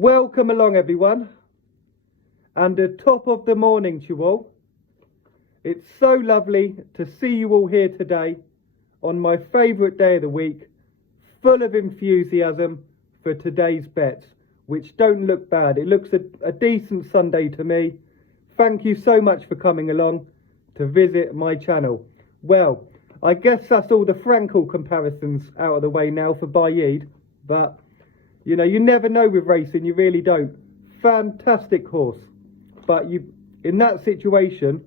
Welcome along everyone, and the top of the morning to you all. It's so lovely to see you all here today on my favourite day of the week, full of enthusiasm for today's bets, which don't look bad. It looks a decent Sunday to me. Thank you so much for coming along to visit my channel. Well, I guess that's all the Frankel comparisons out of the way now for Baid, but you know, you never know with racing, you really don't. Fantastic horse, but you, in that situation,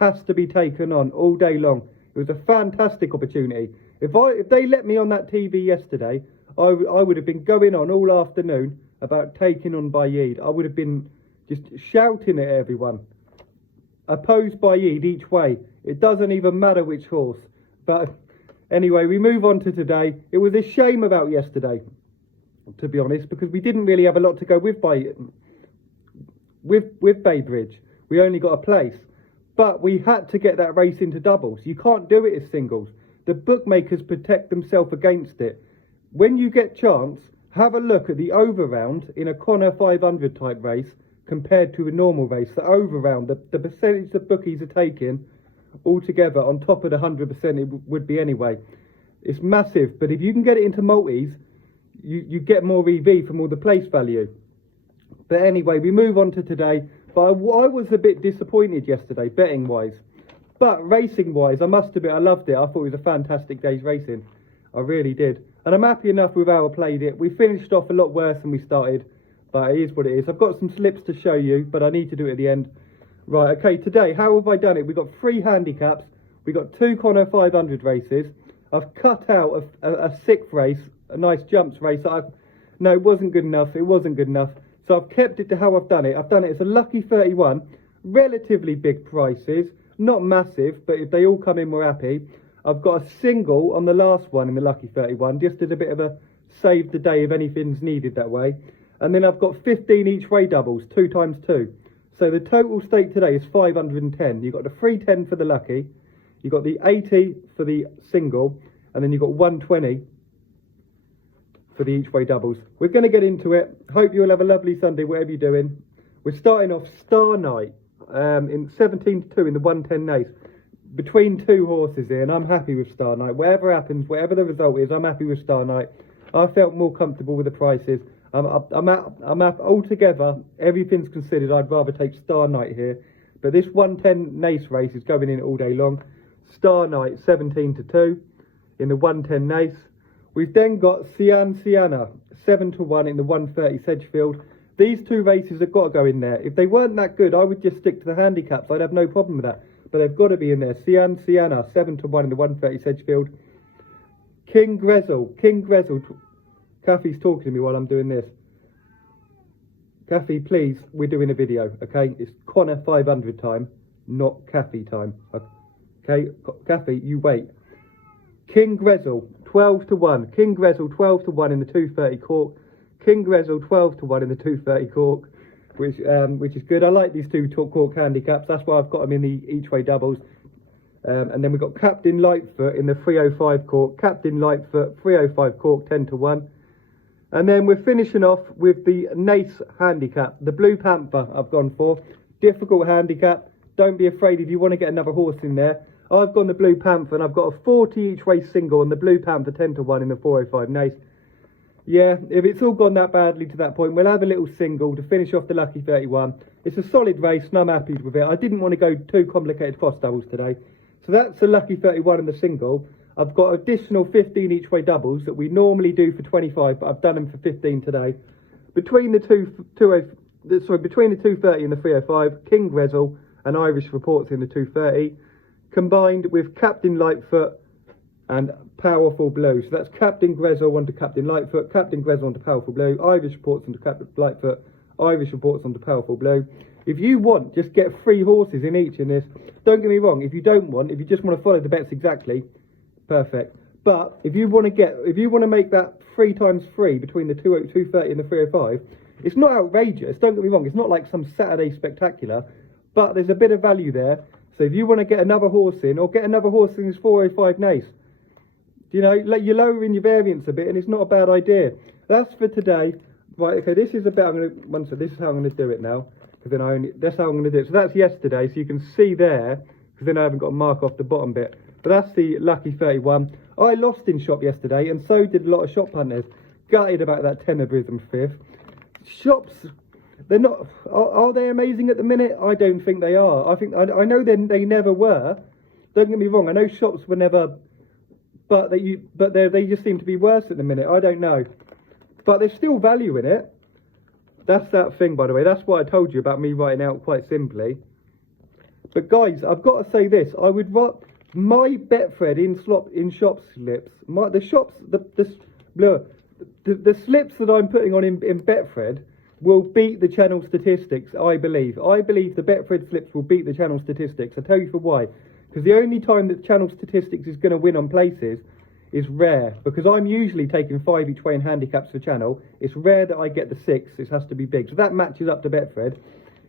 has to be taken on all day long. It was a fantastic opportunity. If they let me on that TV yesterday, I would have been going on all afternoon about taking on Baid. I would have been just shouting at everyone. Oppose Baid each way. It doesn't even matter which horse. But anyway, we move on to today. It was a shame about yesterday, to be honest, because we didn't really have a lot to go with Baybridge. We only got a place, but we had to get that race into doubles. You can't do it as singles. The bookmakers protect themselves against it. When you get chance, have a look at the over round in a Connor 500 type race compared to a normal race. The over round, the percentage the bookies are taking altogether on top of the 100% it would be anyway. It's massive, but if you can get it into multis, you get more EV from all the place value. But anyway, we move on to today. But I was a bit disappointed yesterday, betting wise. But racing wise, I must admit, I loved it. I thought it was a fantastic day's racing. I really did. And I'm happy enough with how I played it. We finished off a lot worse than we started, but it is what it is. I've got some slips to show you, but I need to do it at the end. Right, okay, today, how have I done it? We've got 3 handicaps. We've got 2 Connor 500 races. I've cut out a 6th race, a nice jumps race. No, it wasn't good enough. It wasn't good enough. So I've kept it to how I've done it. I've done it as a lucky 31, relatively big prices, not massive, but if they all come in, we're happy. I've got a single on the last one in the lucky 31, just as a bit of a save the day if anything's needed that way. And then I've got 15 each way doubles, 2 times 2. So the total stake today is 510. You've got the 310 for the lucky, you've got the 80 for the single, and then you've got 120 for the each way doubles. We're going to get into it. Hope you'll have a lovely Sunday, whatever you're doing. We're starting off Starnight in 17-2 in the 110 Naas. Between 2 horses here, and I'm happy with Starnight. Whatever happens, whatever the result is, I'm happy with Starnight. I felt more comfortable with the prices. I'm at altogether, everything's considered, I'd rather take Starnight here. But this 110 Naas race is going in all day long. Starnight 17-2 in the 110 Naas. We've then got Cianciana 7-1 in the 130 Sedgefield. These 2 races have got to go in there. If they weren't that good, I would just stick to the handicaps. I'd have no problem with that. But they've got to be in there. Cianciana 7-1 in the 130 Sedgefield. King Gresel. Kathy's talking to me while I'm doing this. Kathy, please, we're doing a video, okay? It's Connor 500 time, not Kathy time. Okay, Kathy, you wait. King Gresel 12-1. King Gresel 12-1 in the 230 Cork. King Gresel 12-1 in the 230 Cork, which is good. I like these 2 Cork handicaps. That's why I've got them in the each way doubles. And then we've got Captain Lightfoot in the 305 Cork. Captain Lightfoot 305 Cork 10-1. And then we're finishing off with the Naas handicap, the Blue Panther I've gone for. Difficult handicap. Don't be afraid if you want to get another horse in there. I've gone the Blue Panther, and I've got a 40 each way single on the Blue Panther 10-1 in the 405 Naas. Yeah, if it's all gone that badly to that point, we'll have a little single to finish off the lucky 31. It's a solid race, and I'm happy with it. I didn't want to go too complicated cross doubles today. So that's the lucky 31 in the single. I've got additional 15 each way doubles that we normally do for 25, but I've done them for 15 today. Between the 230 and the 305, King Gresel and Irish Reports in the 230, combined with Captain Lightfoot and Powerful Blue. So that's Captain Gresel onto Captain Lightfoot, Captain Gresel onto Powerful Blue, Irish Reports onto Captain Lightfoot, Irish Reports onto Powerful Blue. If you want, just get 3 horses in each in this. Don't get me wrong, if you just want to follow the bets exactly, perfect. But if you want to make that 3 times 3 between the 230 and the 305, it's not outrageous. Don't get me wrong, it's not like some Saturday spectacular, but there's a bit of value there. So if you want to get another horse in, or get another horse in this 405 Naas, you know, you're lowering your variance a bit, and it's not a bad idea. That's for today. Right, okay, this is a bit, this is how I'm going to do it now. Because then that's how I'm going to do it. So that's yesterday, so you can see there, because then I haven't got a mark off the bottom bit. But that's the Lucky 31. I lost in shop yesterday, and so did a lot of shop hunters. Gutted about that Tenebrism 5th. Shops, they're not, are they amazing at the minute? I don't think they are. I know they never were. Don't get me wrong, I know shops were never, but they just seem to be worse at the minute. I don't know. But there's still value in it. That's that thing, by the way. That's what I told you about me writing out quite simply. But guys, I've got to say this. I would write my Betfred in shop slips. The slips that I'm putting on in Betfred will beat the channel statistics, I believe. I believe the Betfred slips will beat the channel statistics. I'll tell you for why. Because the only time that channel statistics is going to win on places is rare, because I'm usually taking 5 each way in handicaps for channel. It's rare that I get the 6. It has to be big, so that matches up to Betfred.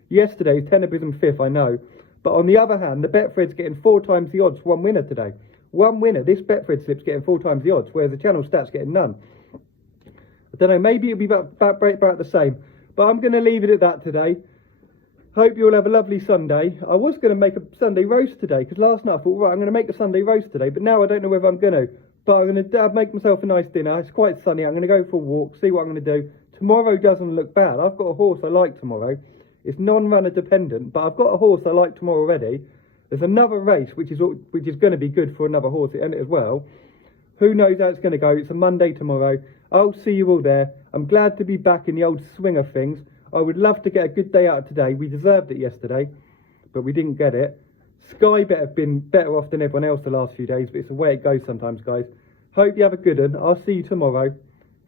Yesterday's Tenebrism 5th, I know, but on the other hand, the Betfred's getting 4 times the odds for one winner today. One winner. This Betfred slip's getting 4 times the odds, whereas the channel stat's getting none. I don't know, maybe it'll be about the same, but I'm going to leave it at that today. Hope you all have a lovely Sunday. I was going to make a Sunday roast today, because last night I thought, right, I'm going to make a Sunday roast today, but now I don't know whether I'm going to. But I'm going to make myself a nice dinner. It's quite sunny. I'm going to go for a walk, see what I'm going to do. Tomorrow doesn't look bad. I've got a horse I like tomorrow. It's non-runner dependent, but I've got a horse I like tomorrow already. There's another race, which is going to be good for another horse as well. Who knows how it's going to go? It's a Monday tomorrow. I'll see you all there. I'm glad to be back in the old swing of things. I would love to get a good day out of today. We deserved it yesterday, but we didn't get it. Sky bet have been better off than everyone else the last few days, but it's the way it goes sometimes, guys. Hope you have a good one. I'll see you tomorrow.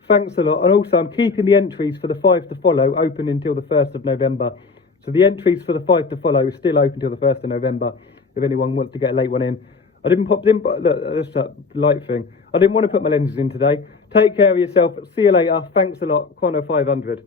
Thanks a lot. And also, I'm keeping the entries for the 5 to follow open until the 1st of November. So the entries for the 5 to follow is still open until the 1st of November, if anyone wants to get a late one in. Look, that's that light thing. I didn't want to put my lenses in today. Take care of yourself. See you later. Thanks a lot. Quanto 500.